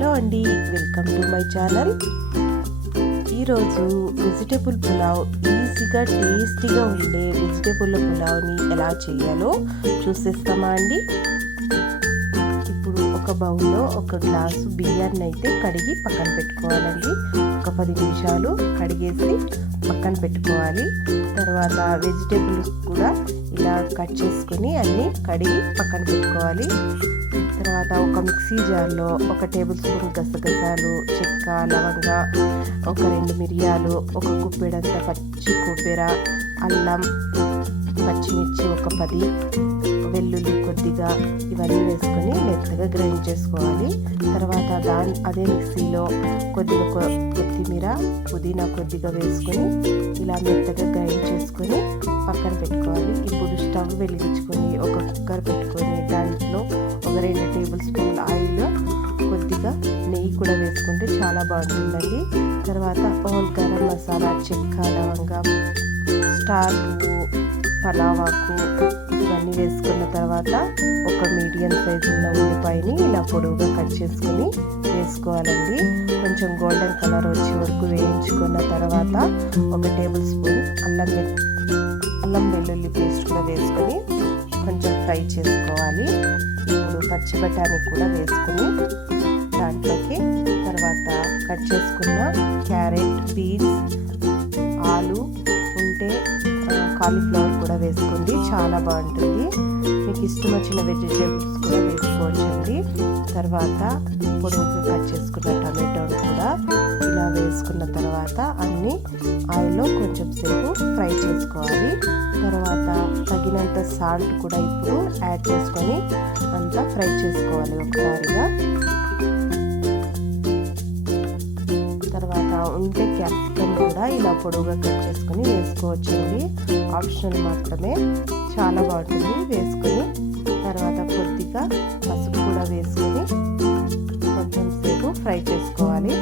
Hello అండి. Welcome to my channel ఈరోజు vegetable pulao ఈజీగా టేస్టీగా ఉండే వెజిటేబుల్ పులావ్ని ఎలా చేయాలో చూసేస్తామా అండి? ఒక బౌల్లో ఒక గ్లాసు బియ్యాన్ని అయితే కడిగి పక్కన పెట్టుకోవాలండి. ఒక పది నిమిషాలు కడిగేసి పక్కన పెట్టుకోవాలి. తర్వాత వెజిటేబుల్స్ కూడా ఇలా కట్ చేసుకొని అన్నీ కడిగి పక్కన పెట్టుకోవాలి. తర్వాత ఒక మిక్సీ జార్లో ఒక టేబుల్ స్పూన్ గసగసాలు చెక్క లవంగ ఒక రెండు మిరియాలు ఒక గుప్పెడంత పచ్చి కొబ్బెర అల్లం పచ్చిమిర్చి ఒక పది వెల్లుల్లి కొద్దిగా ఇవన్నీ వేసుకొని మెత్తగా గ్రైండ్ చేసుకోవాలి. తర్వాత దాని అదే మిక్సీలో కొద్దిగా కొత్తిమీర పుదీనా కొద్దిగా వేసుకొని ఇలా మెత్తగా గ్రైండ్ చేసుకొని పక్కన పెట్టుకోవాలి. ఇప్పుడు స్టవ్ వెలిగించుకొని ఒక కుక్కర్ పెట్టుకొని దాంట్లో ఒక రెండు టేబుల్ స్పూన్ ఆయిల్ కొద్దిగా నెయ్యి కూడా వేసుకుంటే చాలా బాగుంటుందండి. తర్వాత హోల్ గరం మసాలా చెక్క లవంగం స్టార్ పువ్వు పలావాకు ఇవన్నీ వేసుకున్న తర్వాత ఒక మీడియం సైజు ఉన్న ఉల్లిపాయని ఇలా పొడవుగా కట్ చేసుకుని వేసుకోవాలండి. కొంచెం గోల్డెన్ కలర్ వచ్చే వరకు వేయించుకున్న తర్వాత ఒక టేబుల్ స్పూన్ అల్లం అల్లం వెల్లుల్లి పేస్ట్ కూడా వేసుకొని కొంచెం ఫ్రై చేసుకోవాలి. ఇప్పుడు పచ్చి బఠానీ కూడా వేసుకొని దాంట్లోకి తర్వాత కట్ చేసుకున్న క్యారెట్ బీన్స్ ఆలు ఉంటే కాలీఫ్లవర్ కూడా వేసుకోండి చాలా బాగుంటుంది. మీకు ఇష్టం వచ్చిన వెజిటేబుల్స్ కూడా వేసుకోవచ్చండి తర్వాత పొడవుగా కట్ చేసుకున్న టమాటోని కూడా ఇలా వేసుకున్న తర్వాత అన్నీ ఆయిల్లో కొంచెం సేపు ఫ్రై చేసుకోవాలి. తర్వాత తగినంత సాల్ట్ కూడా ఇప్పుడు యాడ్ చేసుకొని అంతా ఫ్రై చేసుకోవాలి ఒకసారిగా. తర్వాత ఉంటే క్యాప్సికమ్ కూడా ఇలా పొడవుగా కట్ చేసుకొని వేసుకోవచ్చండి. ఆప్షనల్ మాత్రమే చాలా బాగుంటుంది. వేసుకొని తర్వాత కొద్దిగా పసుపు కూడా వేసుకొని కొంచెం సేపు ఫ్రై చేసుకోవాలి.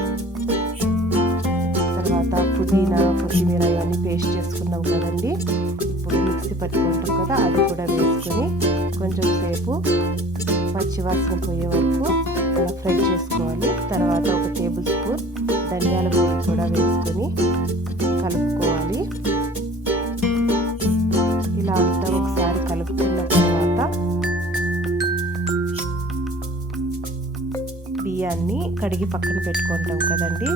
తర్వాత పుదీనా కొత్తిమీర ఇవన్నీ పేస్ట్ చేసుకున్నాం కదండి. ఇప్పుడు మిక్సీ పట్టుకుంటాం కదా అది కూడా వేసుకొని కొంచెం సేపు పచ్చివాసన పోయే వరకు అలా ఫ్రై చేసుకోవాలి. తర్వాత ఒక టేబుల్ స్పూన్ ధనియాల పొడి కూడా వేసుకొని బియ్యాన్ని కడిగి పక్కన పెట్టుకుంటాం కదండి.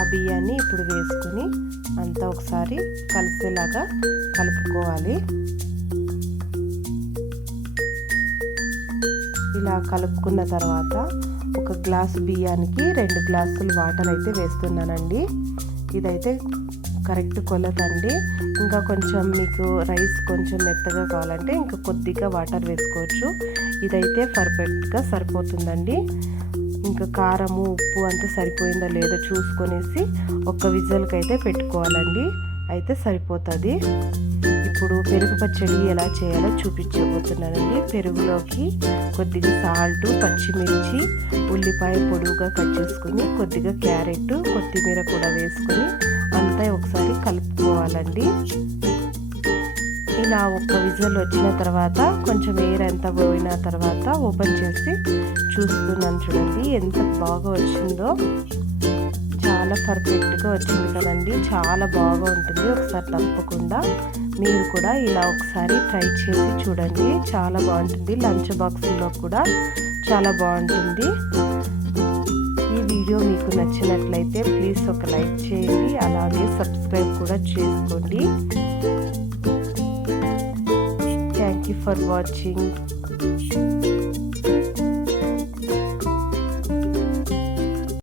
ఆ బియ్యాన్ని ఇప్పుడు వేసుకుని అంతా ఒకసారి కలిసేలాగా కలుపుకోవాలి. ఇలా కలుపుకున్న తర్వాత ఒక గ్లాసు బియ్యానికి రెండు గ్లాసులు వాటర్ అయితే వేస్తున్నానండి. ఇదైతే కరెక్ట్ కొలదండి ఇంకా కొంచెం మీకు రైస్ కొంచెం మెత్తగా కావాలంటే ఇంకా కొద్దిగా వాటర్ వేసుకోవచ్చు. ఇదైతే పర్ఫెక్ట్గా సరిపోతుందండి. ఇంకా కారము ఉప్పు అంతా సరిపోయిందో లేదో చూసుకొనేసి ఒక విజల్కి అయితే పెట్టుకోవాలండి. అయితే సరిపోతుంది. ఇప్పుడు పెరుగు పచ్చడి ఎలా చేయాలో చూపించబోతున్నానండి. పెరుగులోకి కొద్దిగా సాల్ట్ పచ్చిమిర్చి ఉల్లిపాయ పొడువుగా కట్ చేసుకుని కొద్దిగా క్యారెట్ కొత్తిమీర కూడా వేసుకొని అంతా ఒకసారి కలుపుకోవాలండి. ఇలా ఒక విజువల్ వచ్చిన తర్వాత కొంచెం ఎయిర్ ఎంత పోయిన తర్వాత ఓపెన్ చేసి చూస్తున్నాను చూడండి ఎంత బాగా వచ్చిందో. చాలా పర్ఫెక్ట్గా వచ్చింది కదండి చాలా బాగా ఉంటుంది ఒకసారి తప్పకుండా మీరు కూడా ఇలా ఒకసారి ట్రై చేసి చూడండి చాలా బాగుంటుంది. లంచ్ బాక్స్లో కూడా చాలా బాగుంటుంది. ఈ వీడియో మీకు నచ్చినట్లయితే ప్లీజ్ ఒక లైక్ చేయండి అలాగే సబ్స్క్రైబ్ కూడా చేసుకోండి. you for watching.